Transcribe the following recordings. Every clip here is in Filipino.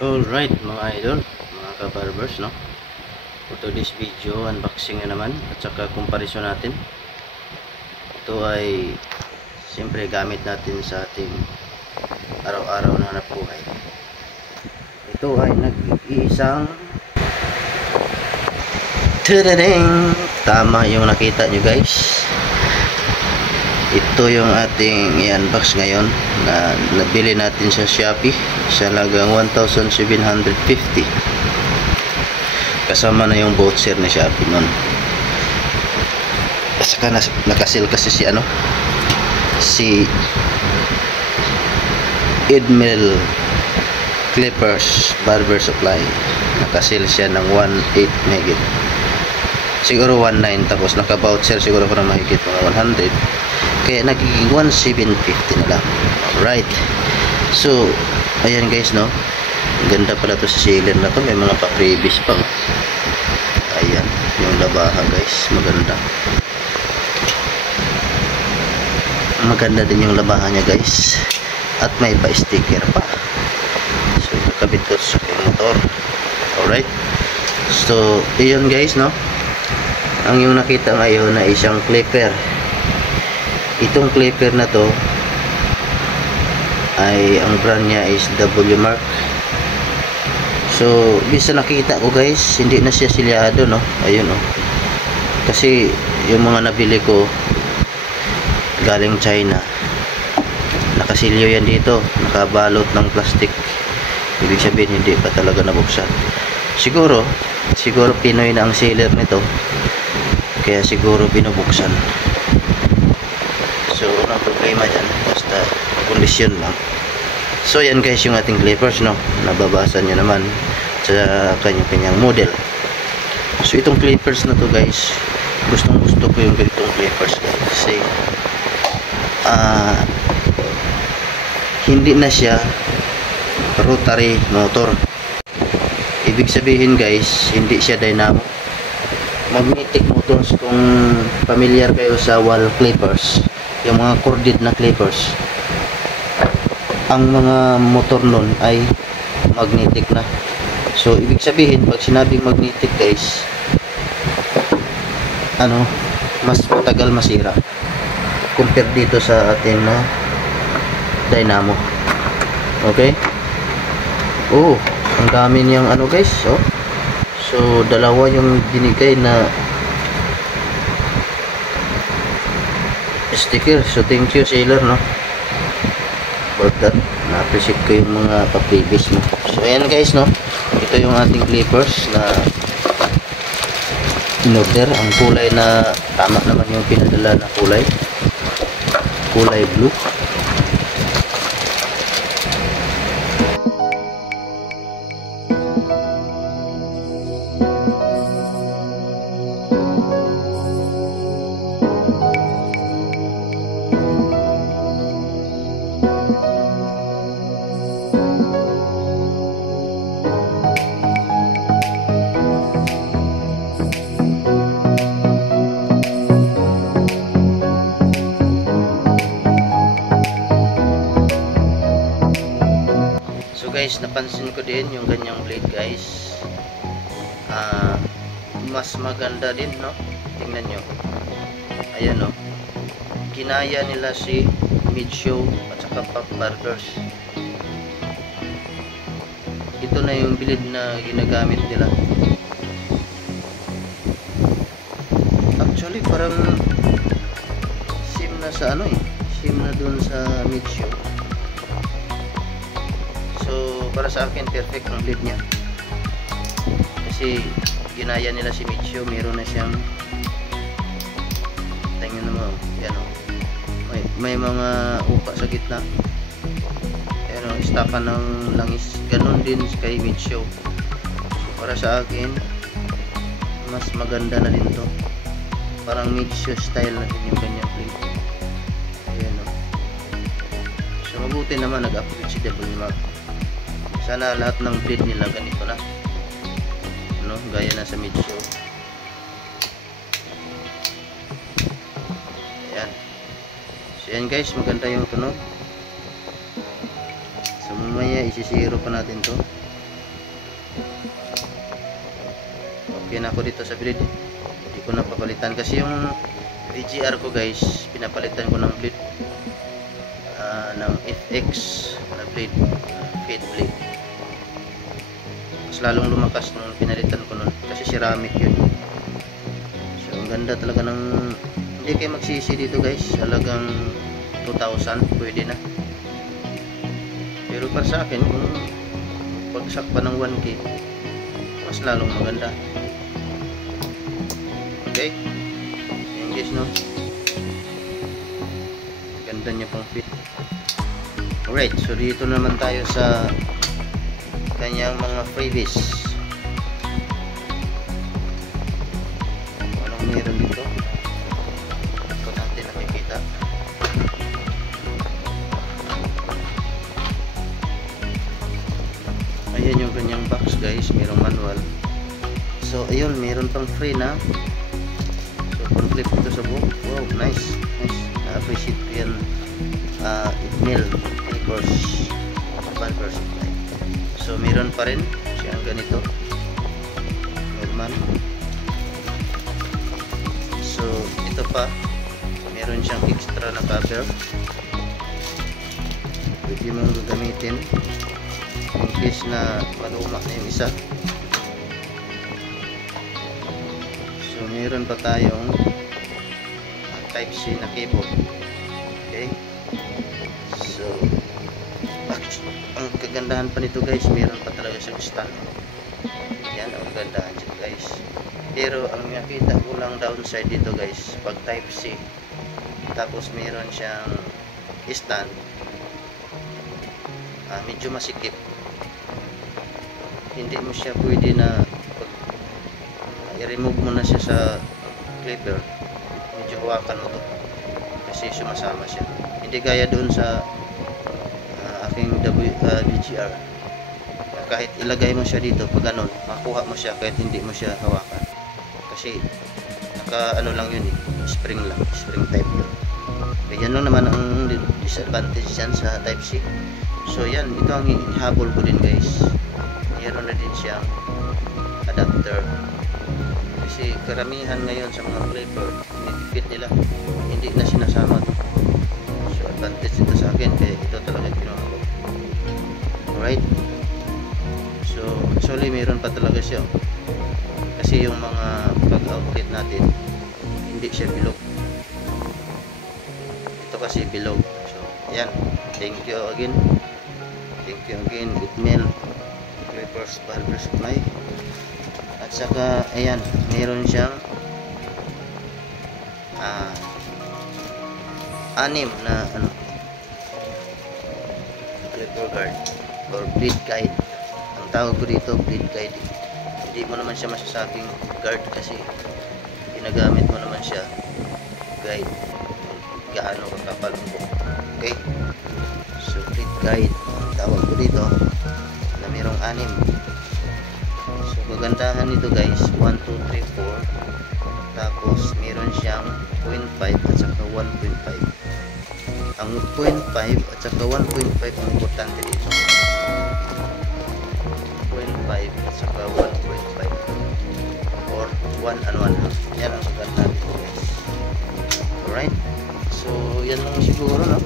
Alright mga idol, mga ka-barbers, no? For today's video, unboxing na naman at saka comparison natin. Ito ay siyempre gamit natin sa ating araw-araw na hanap buhay. Ito ay nag-iisang tadadang! Tama yung nakita nyo guys. Ito yung ating i-unbox ngayon na nabili natin sa Shopee sa halagang 1,750. Kasama na yung voucher na Shopee nun. Saka nakasil kasi si Edmel Clippers Barber Supply. Nakasil siya ng 1.8 megit. Siguro 1.9 tapos naka-voucher siguro para mahigit mga 100. Kaya nagiging 1,750 na lang. Alright. So, ayan guys, no? Ganda pala to sa sealer na to. May mga pa-previous pang. Ayan. Yung labaha guys. Maganda. Maganda din yung labaha niya guys. At may pa-sticker pa. So, nakabit ko sa motor. Alright. So, ayan guys, no? Ang yung nakita ngayon na isang clipper. Itong clipper na to ay ang brand niya is W Mark. So bisa nakita ko guys, hindi na siya silyado, no? Ayun, oh. Kasi yung mga nabili ko galing China, nakasilyo yan dito, nakabalot ng plastic. Ibig sabihin hindi pa talaga nabuksan. Siguro Pinoy na ang seller nito, kaya siguro binubuksan. So, walang problema dyan. Basta, kondisyon lang. So, yan guys yung ating clippers, no? Nababasa nyo naman sa kanyang model. So, itong clippers na to guys, gustong gusto ko yung ganitong clippers guys. Kasi, hindi na siya rotary motor. Ibig sabihin guys, hindi siya dynamo. Magnetic motors, kung familiar kayo sa wall clippers, yung mga corded na clippers, ang mga motor nun ay magnetic na. So ibig sabihin, pag sinabing magnetic guys, mas matagal masira compare dito sa atin na dynamo. Okay, ang dami niyang guys. So dalawa yung binigay na sticker. So thank you seller, no, for that. Na-appreciate ko yung mga pa-previous mo. So ayan guys, no, ito yung ating clippers na in-order. Ang kulay na tama naman yung pinadala na kulay blue. Guys, napansin ko din yung ganyang blade guys, mas maganda din, no? Tingnan nyo, ayan, no, kinaya nila si Midshow at saka Pop Barbers. Ito na yung blade na ginagamit nila. Actually parang same na sa same na dun sa Midshow. So, para sa akin, perfect ang blade niya. Kasi, ginaya nila si Midshow. Meron na siyang, tingnan naman, yan o. May mga upa sa gitna. Yan o, istakan ng langis. Ganon din kay Midshow. So, para sa akin, mas maganda na din to. Parang Midshow style na din yung kanyang blade. Ayan o. So, mabuti naman nag-upgrade si W Mark. Sana lahat ng blade nila ganito na, gaya na sa Midshow. Ayan. So yan guys, maganda yung tunog. So mamaya isisiro pa natin to. Okay na ako dito sa blade. Hindi ko na papalitan kasi yung VGR ko guys, pinapalitan ko ng blade ng FX na blade, fade blade. Mas lalong lumakas nung pinalitan ko nun kasi ceramic yun. So ang ganda talaga ng, hindi kayo magsisi dito guys, halagang 2,000 pwede na. Pero para sa akin, kung pagsak pa ng 1K, mas lalong maganda. Okay, yan guys, no, ganda niya pang fit. Alright, so dito naman tayo sa kanyang mga freebies. Anong meron dito? Ito natin nakikita. Ayan yung kanyang box guys, mayroong manual. So ayun, meron pang free na. So pang-flip ito sa book. Wow, nice, nice. Na-appreciate ko yan. Email, papers, papers. So meron pa rin siyang ganito, normal. So ito pa, meron siyang extra na cover, pwede mong gagamitin in case na maluma na yung isa. So meron pa tayong type C na cable. Okay, so ang kagandahan pa nito guys, meron pa talaga siyang stand. Yan ang kagandahan dito guys. Pero ang nakita ko lang downside dito guys, pag type C tapos meron siyang stand, medyo masikip. Hindi mo siya pwede na pag i-remove mo na siya sa clipper, medyo hawakan mo to kasi sumasama siya. Hindi gaya doon sa aking VGR, kahit ilagay mo siya dito, pag ganun, makuha mo siya kahit hindi mo siya hawakan kasi naka ano lang yun spring lang, spring type yun. Kaya yan lang naman ang disadvantage dyan sa type C. So yan, ito ang ihabol ko din guys, mayroon na din siyang adapter kasi karamihan ngayon sa mga clipper, nitipid nila, hindi na sinasama. So advantage ito sa akin, kaya ito talaga kinuha ko. Alright, so actually meron pa talaga siya kasi yung mga plug outlet natin hindi siya bilog, ito kasi bilog. So ayan, thank you again Itmel Clippers Barber Supply. At saka ayan, meron siyang anim na ano, clipper guard or bleed guide. Ang tawag ko dito, bleed guide. Hindi mo naman siya masasabing guard kasi ginagamit mo naman siya guide gaano kakapal ang buhok. Okay, so bleed guide ang tawag ko dito, na merong anim. So kagandahan nito guys, 1, 2, 3, 4, tapos meron siyang 0.5 at saka 1.5. Ang 0.5 at saka 1.5 ang importante dito. 0.5 at saka 1.5 or 1 and 1/2. Yan ang maganda dito guys. Alright, so yan lang siguro, no,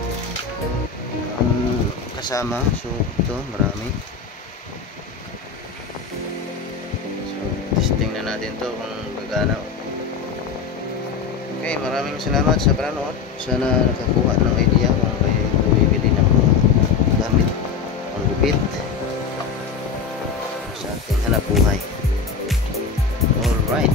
ang kasama. So ito marami. So testing na natin to kung gagana. Okay, maraming salamat sa panonood. Sana nakakuha ng idea kung kayo bumibili ng mga gamit ang gupit sa ating hanap buhay. Alright.